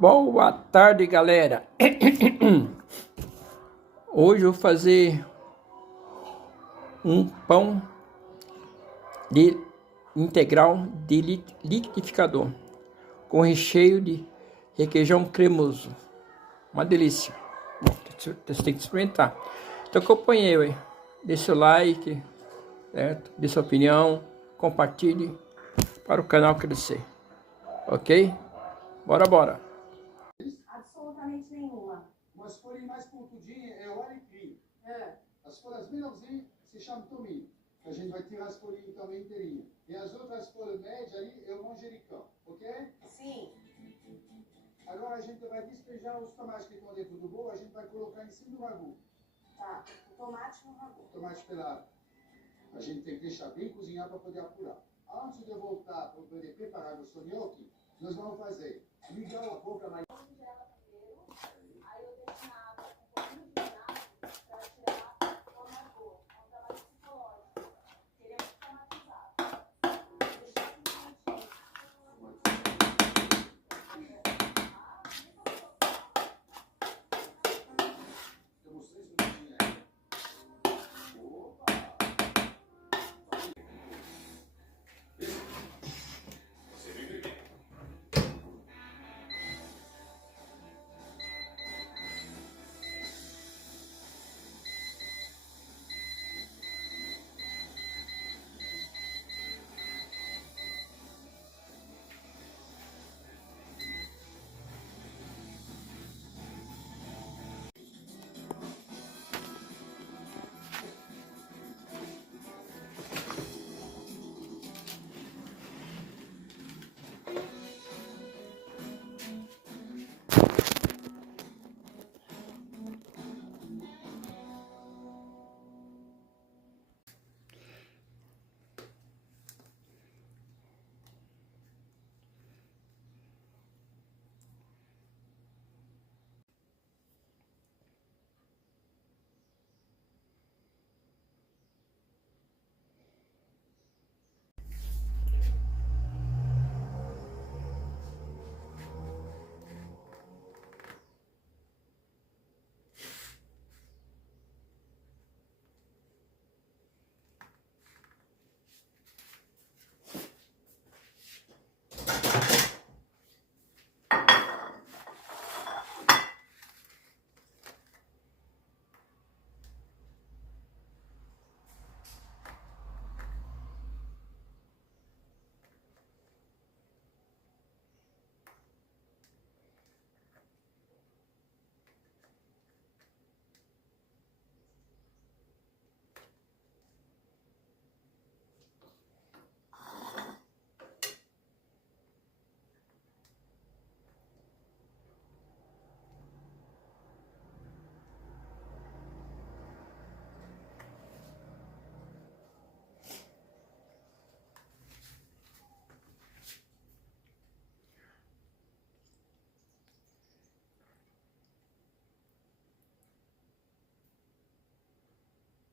Boa tarde, galera. Hoje eu vou fazer um pão de integral de liquidificador com recheio de requeijão cremoso. Uma delícia. Bom, você tem que experimentar. Então acompanhe eu aí. Deixe o like, certo? Dê sua opinião, compartilhe para o canal crescer. Ok? Bora. Absolutamente nenhuma. Umas folhas mais pontudinhas é o alecrim. As folhas menorzinhas se chama tomilho. A gente vai tirar as folhinhas também inteirinhas. E as outras folhas médias ali é o manjericão, ok? Sim. Agora a gente vai despejar os tomates que estão dentro do bolo, a gente vai colocar em cima do ragu. Tá, o tomate no ragu. Tomate pelado. A gente tem que deixar bem cozinhar para poder apurar. Antes de eu voltar para poder preparar o sonhoque, nós vamos fazer ligar a boca mais